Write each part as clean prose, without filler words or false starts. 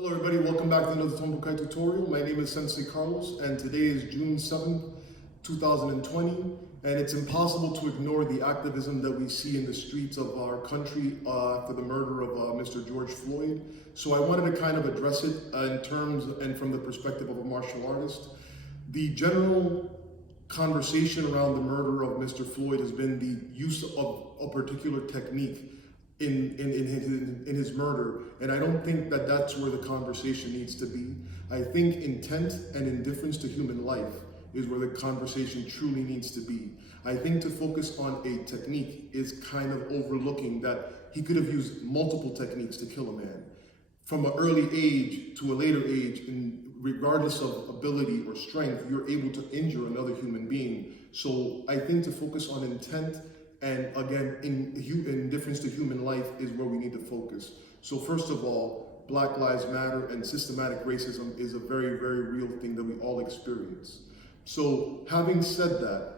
Hello everybody, welcome back to another Tombo Kai tutorial. My name is Sensei Carlos and today is June 7th, 2020, and it's impossible to ignore the activism that we see in the streets of our country after the murder of Mr. George Floyd. So I wanted to kind of address it in terms and from the perspective of a martial artist. The general conversation around the murder of Mr. Floyd has been the use of a particular technique in his murder, and I don't think that that's where the conversation needs to be. I think intent and indifference to human life is where the conversation truly needs to be. I think to focus on a technique is kind of overlooking that he could have used multiple techniques to kill a man. From an early age to a later age, and regardless of ability or strength, you're able to injure another human being. So I think to focus on intent and again, indifference to human life is where we need to focus. So first of all, Black Lives Matter and systematic racism is a very, very real thing that we all experience. So having said that,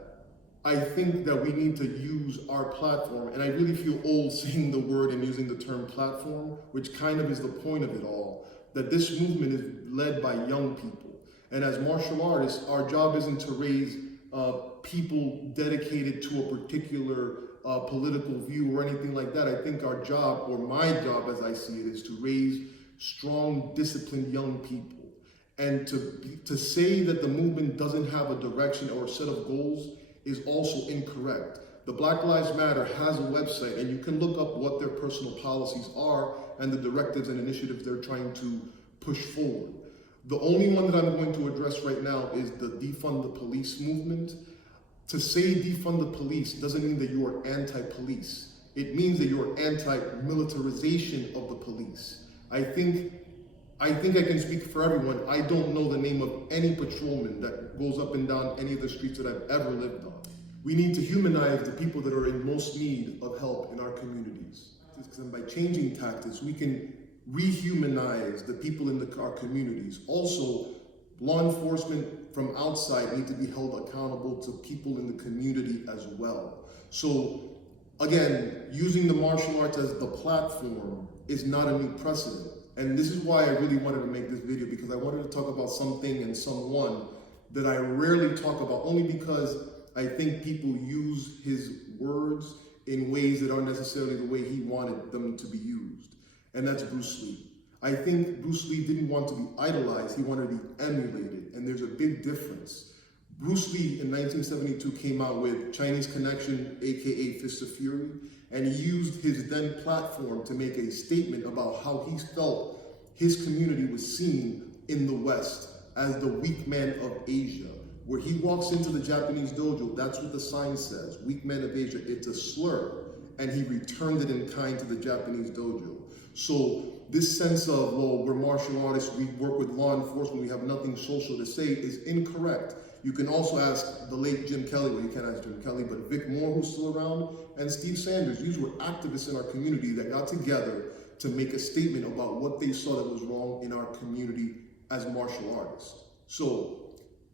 I think that we need to use our platform, and I really feel old saying the word and using the term platform, which kind of is the point of it all, that this movement is led by young people. And as martial artists, our job isn't to raise people dedicated to a particular political view or anything like that. I think our job, or my job as I see it, is to raise strong, disciplined young people. And to say that the movement doesn't have a direction or a set of goals is also incorrect. The Black Lives Matter has a website, and you can look up what their personal policies are and the directives and initiatives they're trying to push forward. The only one that I'm going to address right now is the defund the police movement. To say defund the police doesn't mean that you are anti-police. It means that you are anti-militarization of the police. I think I can speak for everyone. I don't know the name of any patrolman that goes up and down any of the streets that I've ever lived on. We need to humanize the people that are in most need of help in our communities. And by changing tactics, we can rehumanize the people in our communities. Also, law enforcement from outside need to be held accountable to people in the community as well. So again, using the martial arts as the platform is not a new precedent. And this is why I really wanted to make this video, because I wanted to talk about something and someone that I rarely talk about, only because I think people use his words in ways that aren't necessarily the way he wanted them to be used. And that's Bruce Lee. I think Bruce Lee didn't want to be idolized, he wanted to be emulated, and there's a big difference. Bruce Lee in 1972 came out with Chinese Connection, aka Fist of Fury, and he used his then platform to make a statement about how he felt his community was seen in the West as the weak man of Asia. Where he walks into the Japanese dojo, that's what the sign says, weak man of Asia. It's a slur, and he returned it in kind to the Japanese dojo. So this sense of, well, we're martial artists, we work with law enforcement, we have nothing social to say is incorrect. You can also ask the late Jim Kelly, well, you can't ask Jim Kelly, but Vic Moore, who's still around, and Steve Sanders. These were activists in our community that got together to make a statement about what they saw that was wrong in our community as martial artists. So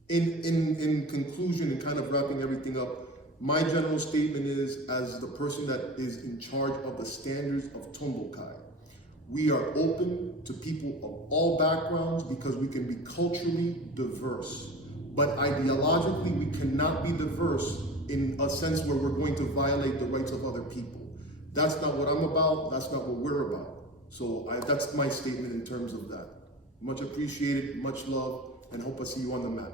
in conclusion and kind of wrapping everything up, my general statement is, as the person that is in charge of the standards of Tombo Kai, we are open to people of all backgrounds because we can be culturally diverse. But ideologically, we cannot be diverse in a sense where we're going to violate the rights of other people. That's not what I'm about, that's not what we're about. So that's my statement in terms of that. Much appreciated, much love, and hope I see you on the mat.